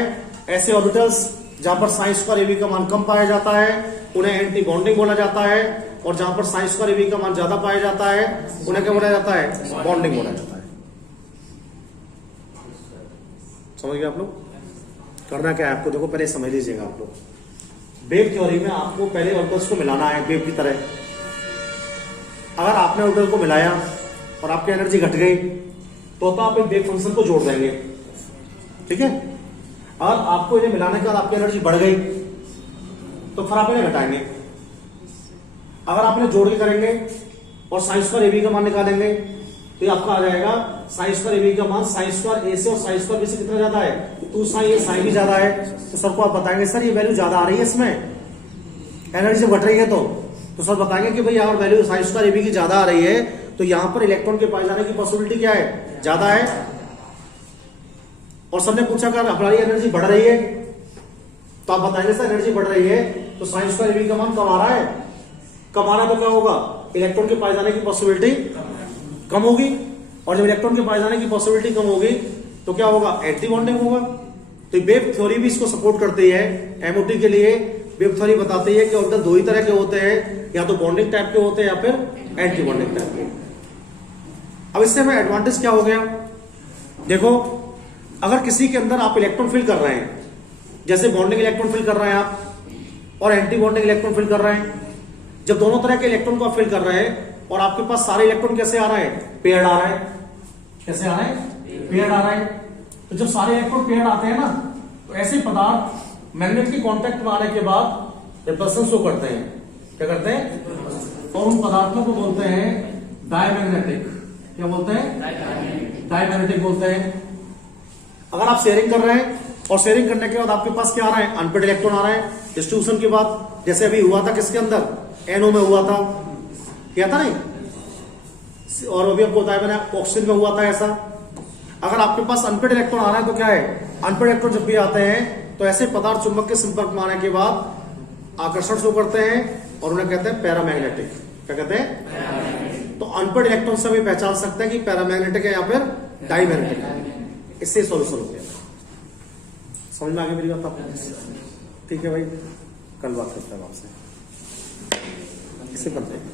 ऐसे ऑर्बिटल्स जहां पर साइन स्क्वायर ए बी का मान कम पाया जाता है उन्हें एंटी बॉन्डिंग बोला जाता है, और जहां पर साइन स्क्वायर ए बी का मान ज्यादा पाया जाता है उन्हें क्या बोला जाता है, बॉन्डिंग बोला जाता है। समझ गए आप लोग, करना क्या है आपको, देखो पहले समझ लीजिएगा आप लोग, वेव थ्योरी में आपको पहले ऑर्बिटल्स को मिलाना है वेव की तरह। अगर आपने ऑर्बिटल को मिलाया और आपकी एनर्जी घट गई तो आप एक वेव फंक्शन को जोड़ देंगे, ठीक है। और आपको इन्हें मिलाने के बाद आपकी एनर्जी बढ़ गई तो फिर आप इन्हें घटाएंगे। अगर आप इन्हें जोड़ के करेंगे और साइन स्क्वायर ए बी का मान निकालेंगे तो आपका आ जाएगा साइन स्क्वायर ए बी का मान साइन स्क्वायर ए से और साइन स्क्वायर बी से कितना ज्यादा है, 2 साइन ए साइन बी ज्यादा है। तो सर को आप बताएंगे सर ये वैल्यू ज्यादा आ रही है, इसमें एनर्जी जब घट रही है तो सर बताएंगे कि भाई अगर value sine square A B की ज्यादा आ रही है तो यहां पर इलेक्ट्रॉन के पाए जाने की पॉसिबिलिटी क्या है, ज्यादा है। और सबने पूछा कि हमारी एनर्जी बढ़ रही है तो आप बताएंगे सर एनर्जी बढ़ रही है तो साइन स्क्वायर ए बी का मान कम आ रहा है, कम आ रहा है तो क्या होगा, इलेक्ट्रॉन के पाए जाने की पॉसिबिलिटी कम होगी। और जब इलेक्ट्रॉन के पाए जाने की पॉसिबिलिटी कम होगी तो क्या होगा, एंटी बॉन्डिंग होगा। तो वेव थ्योरी भी इसको सपोर्ट करती है। एमओटी के लिए वेव थ्योरी बताती है कि ऑर्बिटल दो ही तरह के होते हैं, या तो बॉन्डिंग टाइप के होते हैं या फिर एंटी बॉन्डिंग टाइप के। अब इससे हमें एडवांटेज क्या हो गया, देखो अगर किसी के अंदर आप इलेक्ट्रॉन फिल कर रहे हैं, जैसे बॉन्डिंग इलेक्ट्रॉन फिल कर रहे हैं आप और एंटी बॉन्डिंग इलेक्ट्रॉन फिल कर रहे हैं, जब दोनों तरह के इलेक्ट्रॉन को आप फिल कर रहे हैं और आपके पास सारे इलेक्ट्रॉन कैसे आ रहे हैं, पेयर्ड आ रहा है, कैसे आ रहे हैं, पेयर्ड आ रहा है। तो जब सारे इलेक्ट्रॉन पेयर्ड आते हैं ना, तो ऐसे पदार्थ मैग्नेट के कांटेक्ट में आने के बाद रिपल्सन शो करते हैं, क्या करते हैं, और उन पदार्थों को बोलते हैं डायमैग्नेटिक। क्या बोलते हैं, डायमैग्नेटिक बोलते हैं। अगर आप शेयरिंग कर रहे हैं और शेयरिंग करने के बाद आपके पास क्या आ रहा है, अनपेड इलेक्ट्रॉन आ रहा है डिस्ट्रीब्यूशन के बाद, जैसे अभी हुआ था किसके अंदर, एनओ में हुआ था, क्या था नहीं, और अभी आपको बताया मैंने ऑक्सीजन में हुआ था ऐसा। अगर आपके पास अनपेड इलेक्ट्रॉन आ रहा है तो क्या है, अनपेड इलेक्ट्रॉन जब भी आते हैं तो ऐसे पदार्थ चुंबक के संपर्क में आने के बाद आकर्षण शो करते हैं और उन्हें कहते हैं पैरामैग्नेटिक। क्या कहते हैं, तो अनपेड इलेक्ट्रॉन से भी पहचान सकते हैं कि पैरामैग्नेटिक है या फिर डायमैग्नेटिक है। इससे सॉल्यूशन हो गया। समझ में आ गई मेरी बात आपको? ठीक है भाई, कल बात करते हैं आपसे, इससे करते हैं।